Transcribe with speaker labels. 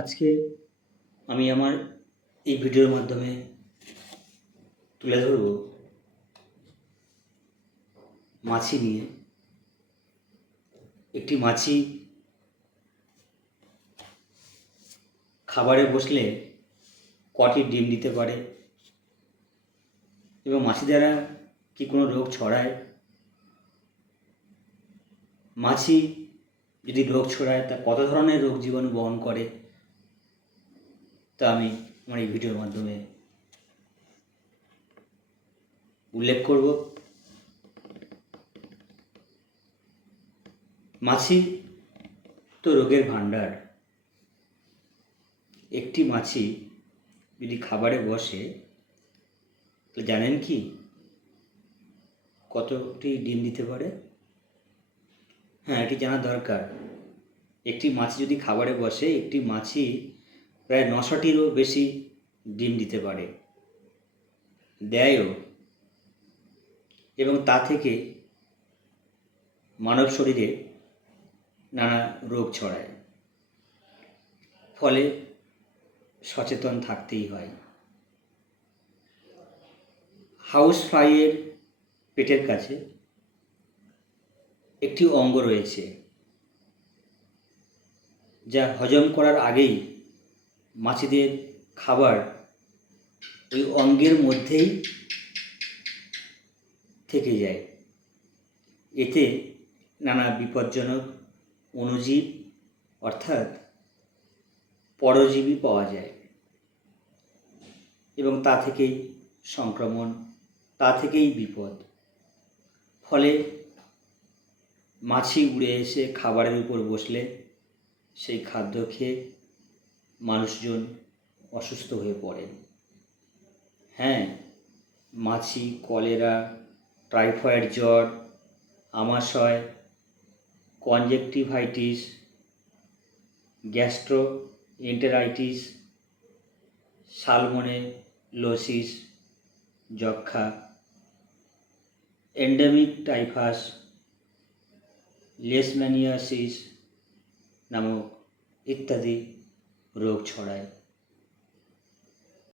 Speaker 1: আজকে আমি আমার এই ভিডিওর মাধ্যমে তুলে ধরব মাছি নিয়ে। একটি মাছি খাবারে বসলে কটি ডিম দিতে পারে এবং মাছি দ্বারা কি কোনো রোগ ছড়ায়? মাছি যদি রোগ ছড়ায়, তা কত ধরনের রোগ জীবাণু বহন করে? তা আমি আমার এই ভিডিওর মাধ্যমে উল্লেখ করব। মাছি তো রোগের ভাণ্ডার। একটি মাছি যদি খাবারে বসে, তো জানেন কি? কতটি ডিম দিতে পারে? হ্যাঁ এটি জানা দরকার। একটি মাছি যদি খাবারে বসে, একটি মাছি প্রায় নশোটিরও বেশি ডিম দিতে পারে। দেয়ও। এবং তা থেকে মানব শরীরে নানা রোগ ছড়ায়। ফলে সচেতন থাকতেই হয়। হাউস ফ্লাইয়ের পেটের কাছে একটি অঙ্গ রয়েছে, যা হজম করার আগেই মাছিদের খাবার ওই অঙ্গের মধ্যেই থেকে যায়। এতে নানা বিপজ্জনক অণুজীব অর্থাৎ পরজীবী পাওয়া যায় এবং তা থেকেই সংক্রমণ, তা থেকেই বিপদ। ফলে মাছি উড়ে এসে খাবারের উপর বসলে সেই খাদ্য খেয়ে মানুষজন অসুস্থ হয়ে পড়েন। হ্যাঁ মাছি, কলেরা, টাইফয়েড জ্বর, আমাশয়, কনজেক্টিভাইটিস, গ্যাস্ট্রো এন্টেরাইটিস, সালমোনেলোসিস যক্ষা এন্ডেমিক টাইফাস, লেসম্যানিয়াসিস নামক ইত্যাদি। রোগ ছড়ায়।